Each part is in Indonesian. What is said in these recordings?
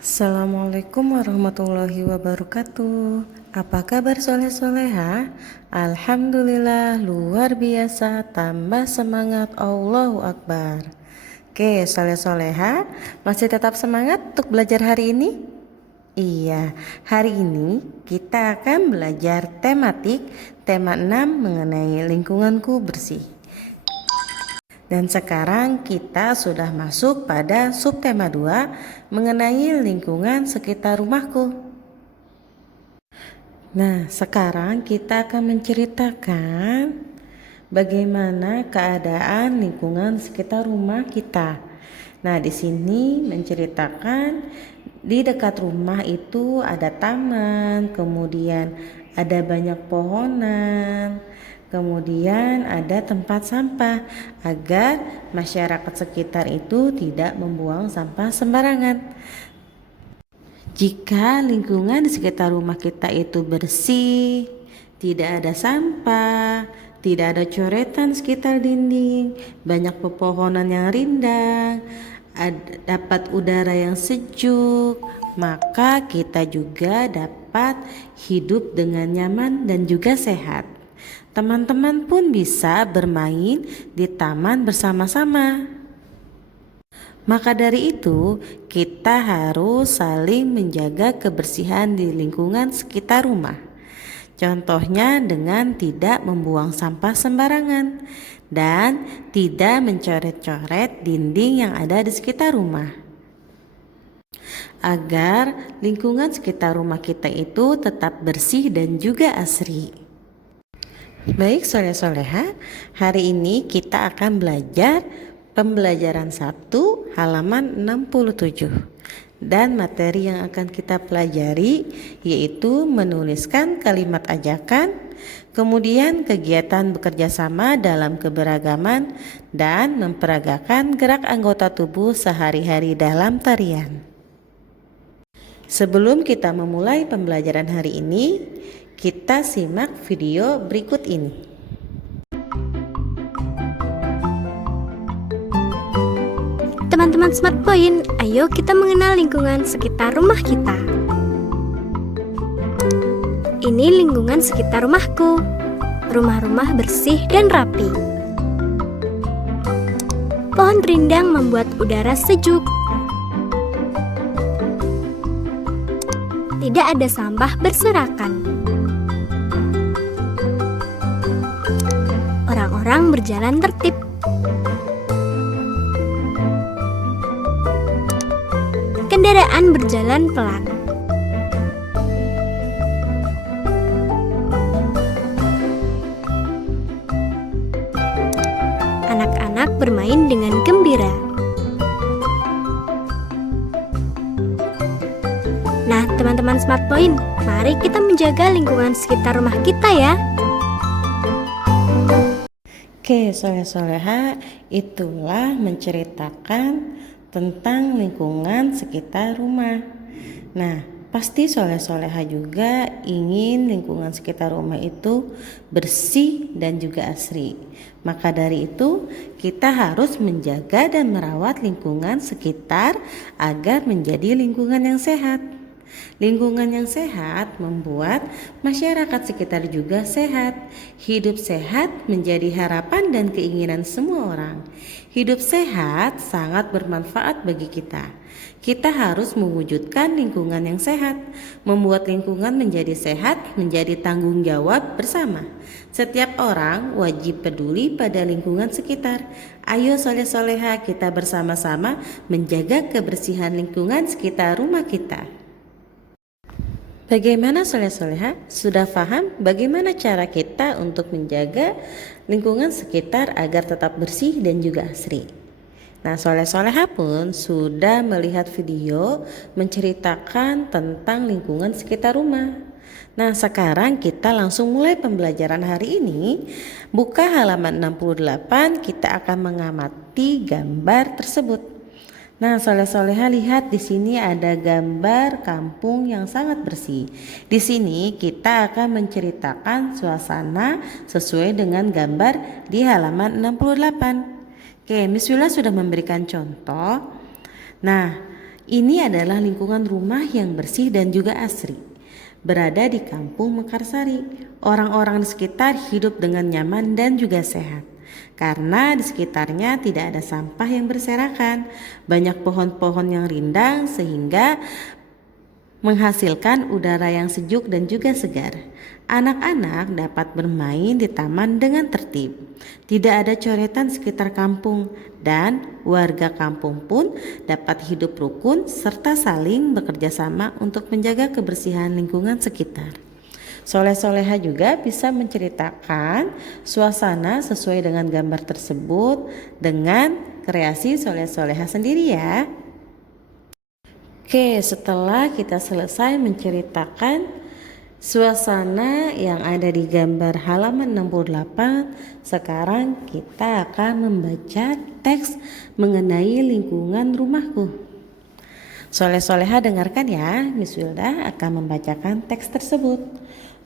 Assalamualaikum warahmatullahi wabarakatuh. Apa kabar soleh-soleha? Alhamdulillah luar biasa, tambah semangat, Allahu Akbar. Oke, soleh-soleha, masih tetap semangat untuk belajar hari ini? Iya, hari ini kita akan belajar tema 6 mengenai lingkunganku bersih. Dan sekarang kita sudah masuk pada subtema 2 mengenai lingkungan sekitar rumahku. Nah, sekarang kita akan menceritakan bagaimana keadaan lingkungan sekitar rumah kita. Nah, di sini menceritakan di dekat rumah itu ada taman, kemudian ada banyak pohonan, kemudian ada tempat sampah agar masyarakat sekitar itu tidak membuang sampah sembarangan. Jika lingkungan di sekitar rumah kita itu bersih, tidak ada sampah, tidak ada coretan sekitar dinding, banyak pepohonan yang rindang, dapat udara yang sejuk, maka kita juga dapat hidup dengan nyaman dan juga sehat. Teman-teman pun bisa bermain di taman bersama-sama. Maka dari itu, kita harus saling menjaga kebersihan di lingkungan sekitar rumah. Contohnya dengan tidak membuang sampah sembarangan dan tidak mencoret-coret dinding yang ada di sekitar rumah. Agar lingkungan sekitar rumah kita itu tetap bersih dan juga asri. Baik soleh-soleha, hari ini kita akan belajar pembelajaran 1 halaman 67. Dan materi yang akan kita pelajari yaitu menuliskan kalimat ajakan, kemudian kegiatan bekerja sama dalam keberagaman, dan memperagakan gerak anggota tubuh sehari-hari dalam tarian. Sebelum kita memulai pembelajaran hari ini, kita simak video berikut ini. Teman-teman Smart Point, ayo kita mengenal lingkungan sekitar rumah kita. Ini lingkungan sekitar rumahku. Rumah-rumah bersih dan rapi. Pohon rindang membuat udara sejuk. Tidak ada sampah berserakan. Orang-orang berjalan tertib. Kendaraan berjalan pelan. Anak-anak bermain dengan gembira. Nah, teman-teman Smart Point, mari kita menjaga lingkungan sekitar rumah kita ya. Oke, soleh-soleha, itulah menceritakan tentang lingkungan sekitar rumah. Nah, pasti soleh-soleha juga ingin lingkungan sekitar rumah itu bersih dan juga asri. Maka dari itu, kita harus menjaga dan merawat lingkungan sekitar agar menjadi lingkungan yang sehat. Lingkungan yang sehat membuat masyarakat sekitar juga sehat. Hidup sehat menjadi harapan dan keinginan semua orang. Hidup sehat sangat bermanfaat bagi kita. Kita harus mewujudkan lingkungan yang sehat. Membuat lingkungan menjadi sehat menjadi tanggung jawab bersama. Setiap orang wajib peduli pada lingkungan sekitar. Ayo soleh-soleha, kita bersama-sama menjaga kebersihan lingkungan sekitar rumah kita. Bagaimana soleh-soleha? Sudah paham bagaimana cara kita untuk menjaga lingkungan sekitar agar tetap bersih dan juga asri? Nah, soleh-soleha pun sudah melihat video menceritakan tentang lingkungan sekitar rumah. Nah, sekarang kita langsung mulai pembelajaran hari ini. Buka halaman 68, kita akan mengamati gambar tersebut. Nah, soleh-soleha, lihat di sini ada gambar kampung yang sangat bersih. Di sini kita akan menceritakan suasana sesuai dengan gambar di halaman 68. Oke, Miss Wila sudah memberikan contoh. Nah, Ini adalah lingkungan rumah yang bersih dan juga asri. Berada di kampung Mekarsari, orang-orang di sekitar hidup dengan nyaman dan juga sehat. Karena di sekitarnya tidak ada sampah yang berserakan, banyak pohon-pohon yang rindang sehingga menghasilkan udara yang sejuk dan juga segar. Anak-anak dapat bermain di taman dengan tertib. Tidak ada coretan sekitar kampung dan warga kampung pun dapat hidup rukun serta saling bekerja sama untuk menjaga kebersihan lingkungan sekitar. Soleh-soleha juga bisa menceritakan suasana sesuai dengan gambar tersebut dengan kreasi soleh-soleha sendiri ya. Oke, setelah kita selesai menceritakan suasana yang ada di gambar halaman 68, sekarang kita akan membaca teks mengenai lingkungan rumahku. Soleh-soleha dengarkan ya, Miss Wilda akan membacakan teks tersebut.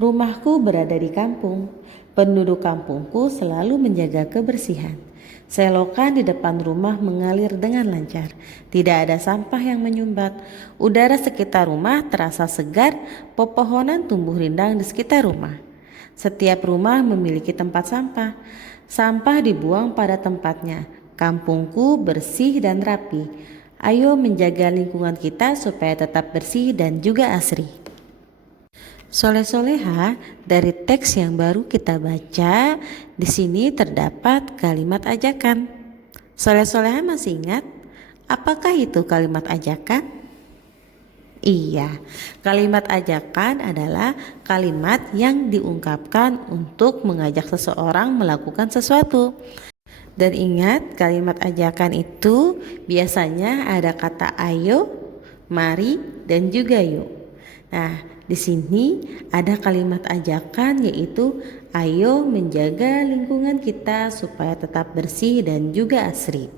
Rumahku berada di kampung. Penduduk kampungku selalu menjaga kebersihan. Selokan di depan rumah mengalir dengan lancar. Tidak ada sampah yang menyumbat. Udara sekitar rumah terasa segar. Pepohonan tumbuh rindang di sekitar rumah. Setiap rumah memiliki tempat sampah. Sampah dibuang pada tempatnya. Kampungku bersih dan rapi. Ayo menjaga lingkungan kita supaya tetap bersih dan juga asri. Soleh-soleha, dari teks yang baru kita baca, di sini terdapat kalimat ajakan. Soleh-soleha masih ingat? Apakah itu kalimat ajakan? Iya, kalimat ajakan adalah kalimat yang diungkapkan untuk mengajak seseorang melakukan sesuatu. Dan ingat, kalimat ajakan itu biasanya ada kata ayo, mari, dan juga yuk. Nah, di sini ada kalimat ajakan yaitu ayo menjaga lingkungan kita supaya tetap bersih dan juga asri.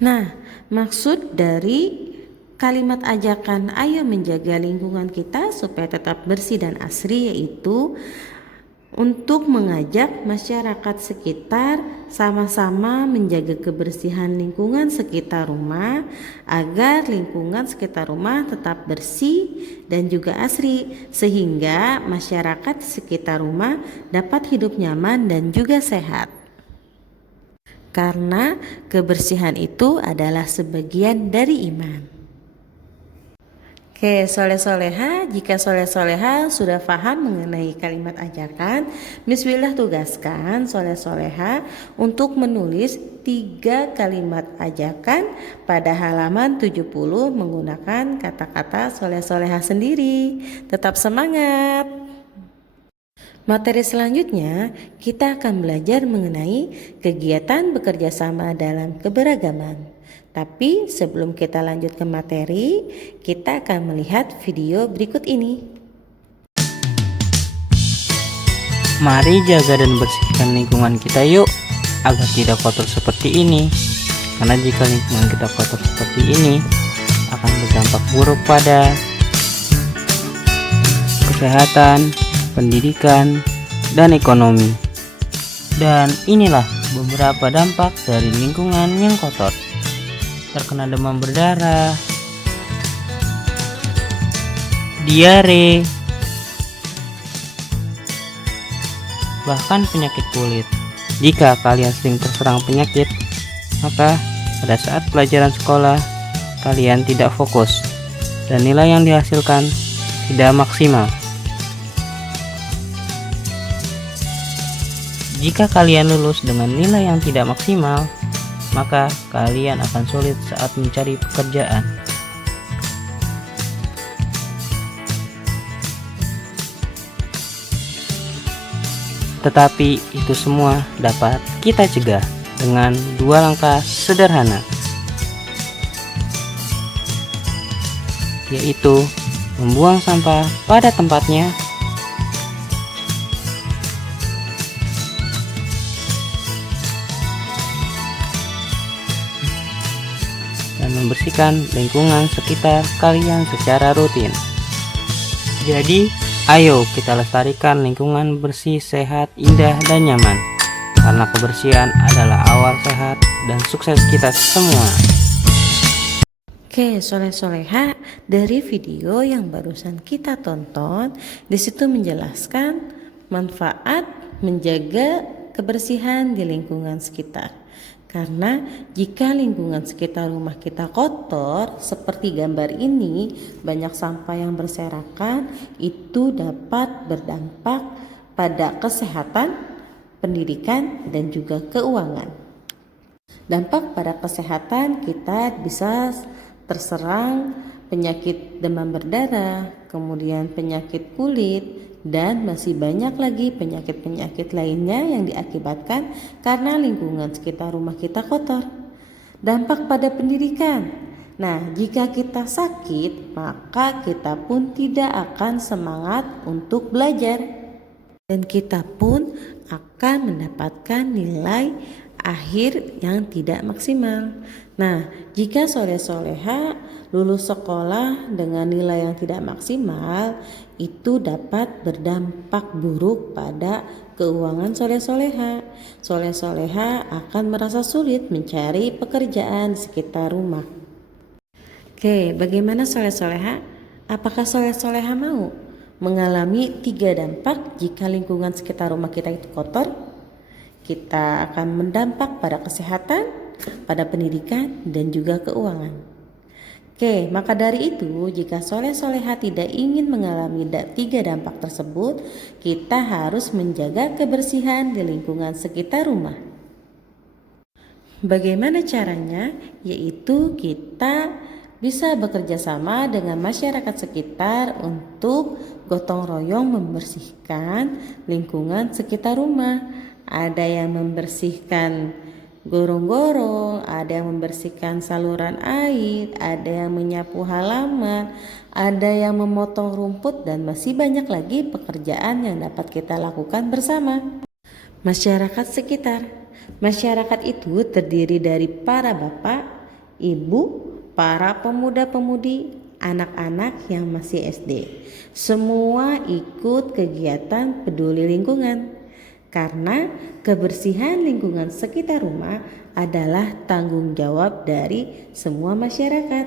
Nah, maksud dari kalimat ajakan ayo menjaga lingkungan kita supaya tetap bersih dan asri yaitu untuk mengajak masyarakat sekitar sama-sama menjaga kebersihan lingkungan sekitar rumah agar lingkungan sekitar rumah tetap bersih dan juga asri sehingga masyarakat sekitar rumah dapat hidup nyaman dan juga sehat. Karena kebersihan itu adalah sebagian dari iman. Oke, soleh-soleha, jika soleh-soleha sudah paham mengenai kalimat ajakan, Miss Wildah tugaskan soleh-soleha untuk menulis 3 kalimat ajakan pada halaman 70 menggunakan kata-kata soleh-soleha sendiri. Tetap semangat! Materi selanjutnya, kita akan belajar mengenai kegiatan bekerja sama dalam keberagaman. Tapi sebelum kita lanjut ke materi, kita akan melihat video berikut ini. Mari jaga dan bersihkan lingkungan kita yuk, agar tidak kotor seperti ini. Karena jika lingkungan kita kotor seperti ini, akan berdampak buruk pada kesehatan, pendidikan, dan ekonomi. Dan inilah beberapa dampak dari lingkungan yang kotor. Terkena demam berdarah, diare, bahkan penyakit kulit. Jika kalian sering terserang penyakit, maka pada saat pelajaran sekolah kalian tidak fokus dan nilai yang dihasilkan tidak maksimal. Jika kalian lulus dengan nilai yang tidak maksimal, maka kalian akan sulit saat mencari pekerjaan. Tetapi itu semua dapat kita cegah dengan 2 langkah sederhana, yaitu membuang sampah pada tempatnya, membersihkan lingkungan sekitar kalian secara rutin. Jadi, ayo kita lestarikan lingkungan bersih, sehat, indah, dan nyaman. Karena kebersihan adalah awal sehat dan sukses kita semua. Oke, soleh-soleha, dari video yang barusan kita tonton, di situ menjelaskan manfaat menjaga kebersihan di lingkungan sekitar. Karena jika lingkungan sekitar rumah kita kotor, seperti gambar ini, banyak sampah yang berserakan, itu dapat berdampak pada kesehatan, pendidikan, dan juga keuangan. Dampak pada kesehatan, kita bisa terserang penyakit demam berdarah, kemudian penyakit kulit, dan masih banyak lagi penyakit-penyakit lainnya yang diakibatkan karena lingkungan sekitar rumah kita kotor. Dampak pada pendidikan. Nah, jika kita sakit, maka kita pun tidak akan semangat untuk belajar. Dan kita pun akan mendapatkan nilai akhir yang tidak maksimal. Nah, jika soleh-soleha lulus sekolah dengan nilai yang tidak maksimal, itu dapat berdampak buruk pada keuangan soleh-soleha. Soleh-soleha akan merasa sulit mencari pekerjaan di sekitar rumah. Oke, bagaimana soleh-soleha? Apakah soleh-soleha mau mengalami 3 dampak jika lingkungan sekitar rumah kita itu kotor? Kita akan mendampak pada kesehatan, pada pendidikan, dan juga keuangan. Oke, maka dari itu jika soleh-soleha tidak ingin mengalami 3 dampak tersebut, kita harus menjaga kebersihan di lingkungan sekitar rumah. Bagaimana caranya? Yaitu kita bisa bekerja sama dengan masyarakat sekitar untuk gotong royong membersihkan lingkungan sekitar rumah. Ada yang membersihkan gorong-gorong, ada yang membersihkan saluran air, ada yang menyapu halaman, ada yang memotong rumput, dan masih banyak lagi pekerjaan yang dapat kita lakukan bersama. Masyarakat sekitar. Masyarakat itu terdiri dari para bapak, ibu, para pemuda-pemudi, anak-anak yang masih SD. Semua ikut kegiatan peduli lingkungan. Karena kebersihan lingkungan sekitar rumah adalah tanggung jawab dari semua masyarakat.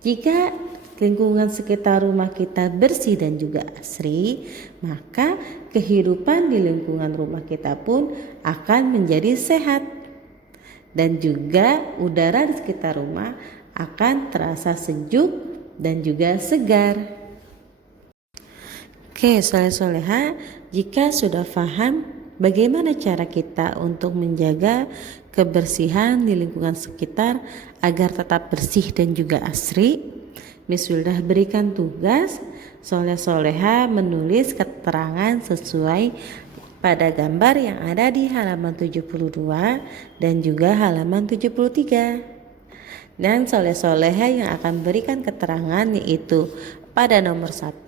Jika lingkungan sekitar rumah kita bersih dan juga asri, maka kehidupan di lingkungan rumah kita pun akan menjadi sehat. Dan juga udara di sekitar rumah akan terasa sejuk dan juga segar. Oke, soleh-soleha, jika sudah paham bagaimana cara kita untuk menjaga kebersihan di lingkungan sekitar agar tetap bersih dan juga asri, Miss Wildah berikan tugas soleh-soleha menulis keterangan sesuai pada gambar yang ada di halaman 72 dan juga halaman 73. Dan soleh-soleha yang akan berikan keterangan yaitu pada nomor 1,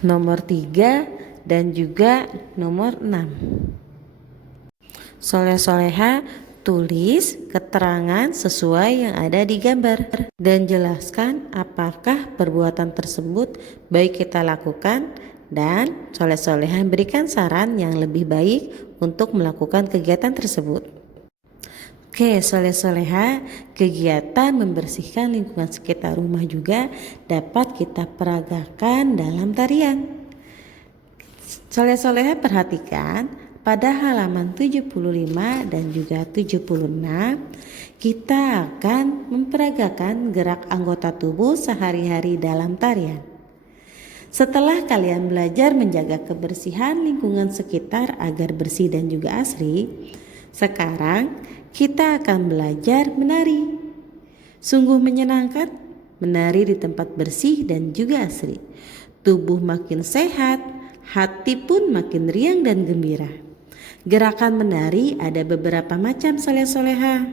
nomor 3, dan juga nomor 6. Soleh-soleha tulis keterangan sesuai yang ada di gambar dan jelaskan apakah perbuatan tersebut baik kita lakukan, dan soleh-soleha berikan saran yang lebih baik untuk melakukan kegiatan tersebut. Oke, soleh-soleha, kegiatan membersihkan lingkungan sekitar rumah juga dapat kita peragakan dalam tarian. Soleh-soleha perhatikan pada halaman 75 dan juga 76 kita akan memperagakan gerak anggota tubuh sehari-hari dalam tarian. Setelah kalian belajar menjaga kebersihan lingkungan sekitar agar bersih dan juga asri, sekarang kita akan belajar menari. Sungguh menyenangkan menari di tempat bersih dan juga asri. Tubuh makin sehat, hati pun makin riang dan gembira. Gerakan menari ada beberapa macam soleh-soleha.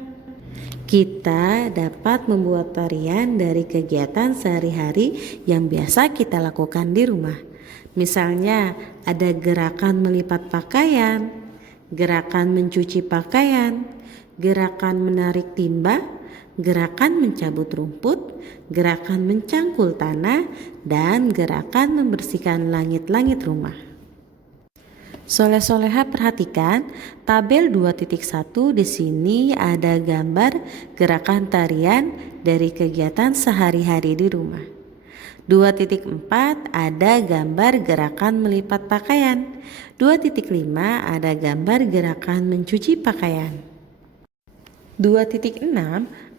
Kita dapat membuat tarian dari kegiatan sehari-hari yang biasa kita lakukan di rumah. Misalnya ada gerakan melipat pakaian, gerakan mencuci pakaian, gerakan menarik timba, gerakan mencabut rumput, gerakan mencangkul tanah, dan gerakan membersihkan langit-langit rumah. Soleh-soleha perhatikan tabel 2.1 di sini ada gambar gerakan tarian dari kegiatan sehari-hari di rumah. 2.4 ada gambar gerakan melipat pakaian. 2.5 ada gambar gerakan mencuci pakaian. 2.6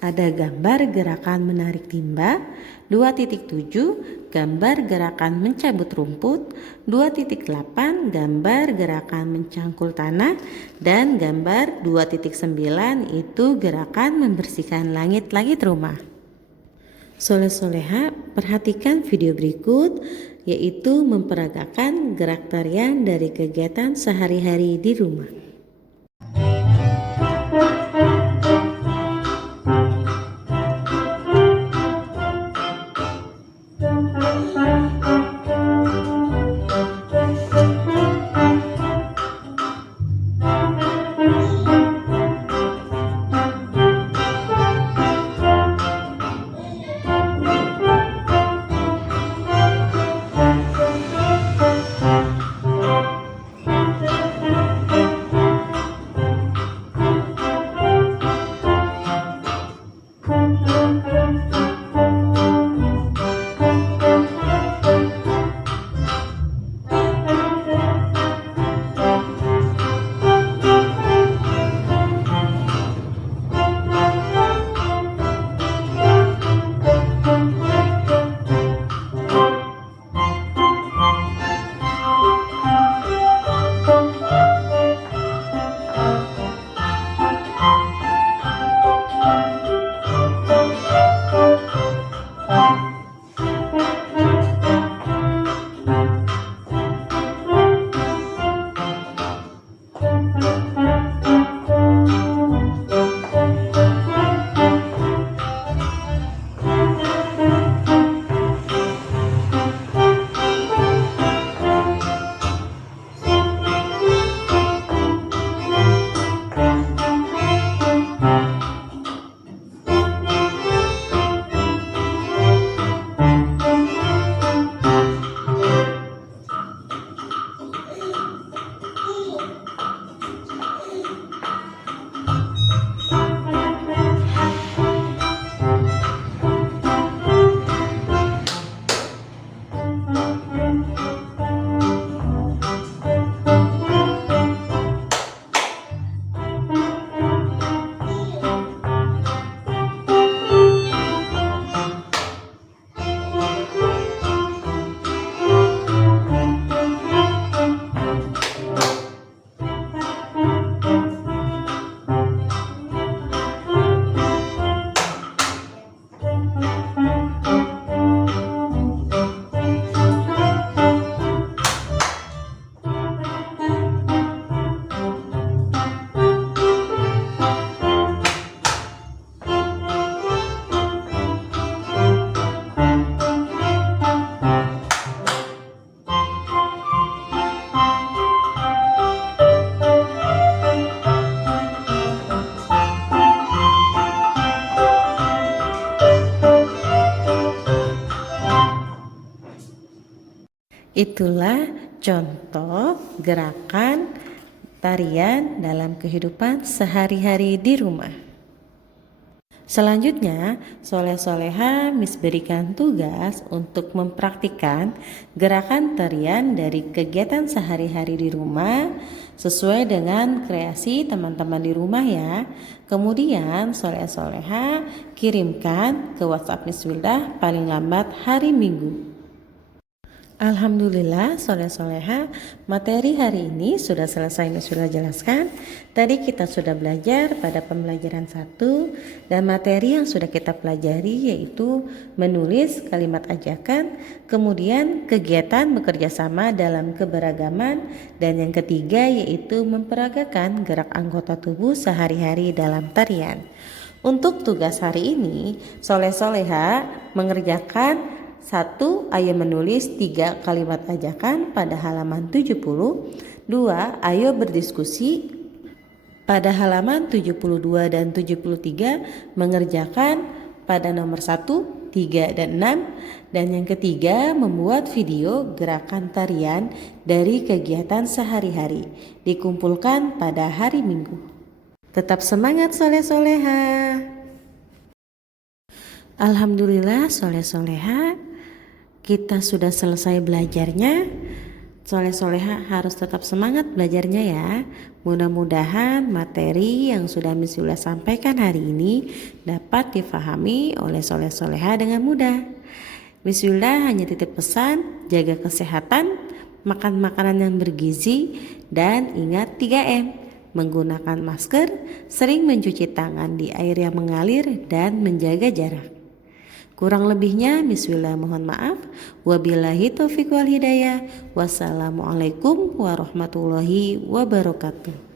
ada gambar gerakan menarik timba. 2.7 gambar gerakan mencabut rumput. 2.8 gambar gerakan mencangkul tanah. Dan gambar 2.9 itu gerakan membersihkan langit-langit rumah. Soleh-soleha, perhatikan video berikut, yaitu memperagakan gerak tarian dari kegiatan sehari-hari di rumah. Itulah contoh gerakan tarian dalam kehidupan sehari-hari di rumah. Selanjutnya, soleh-soleha Miss berikan tugas untuk mempraktikkan gerakan tarian dari kegiatan sehari-hari di rumah sesuai dengan kreasi teman-teman di rumah ya. Kemudian soleh-soleha kirimkan ke WhatsApp Miss Wildah paling lambat hari Minggu. Alhamdulillah soleh-soleha, materi hari ini sudah selesai Miss Wildah jelaskan. Tadi kita sudah belajar pada pembelajaran 1 dan materi yang sudah kita pelajari yaitu menulis kalimat ajakan, kemudian kegiatan bekerja sama dalam keberagaman, dan yang ketiga yaitu memperagakan gerak anggota tubuh sehari-hari dalam tarian. Untuk tugas hari ini, soleh-soleha mengerjakan 1. Ayo menulis 3 kalimat ajakan pada halaman 70. 2. Ayo berdiskusi pada halaman 72 dan 73 mengerjakan pada nomor 1 3, dan 6. Dan yang ketiga, membuat video gerakan tarian dari kegiatan sehari-hari, dikumpulkan pada hari Minggu. Tetap semangat soleh-soleha. Alhamdulillah soleh-soleha, kita sudah selesai belajarnya. Soleh-soleha harus tetap semangat belajarnya ya. Mudah-mudahan materi yang sudah Miss Yula sampaikan hari ini dapat difahami oleh soleh-soleha dengan mudah. Miss Yula hanya titip pesan, jaga kesehatan, makan makanan yang bergizi, dan ingat 3M, menggunakan masker, sering mencuci tangan di air yang mengalir, dan menjaga jarak. Kurang lebihnya Miss Yula mohon maaf. Wabillahi taufiq wal hidayah. Wassalamualaikum warahmatullahi wabarakatuh.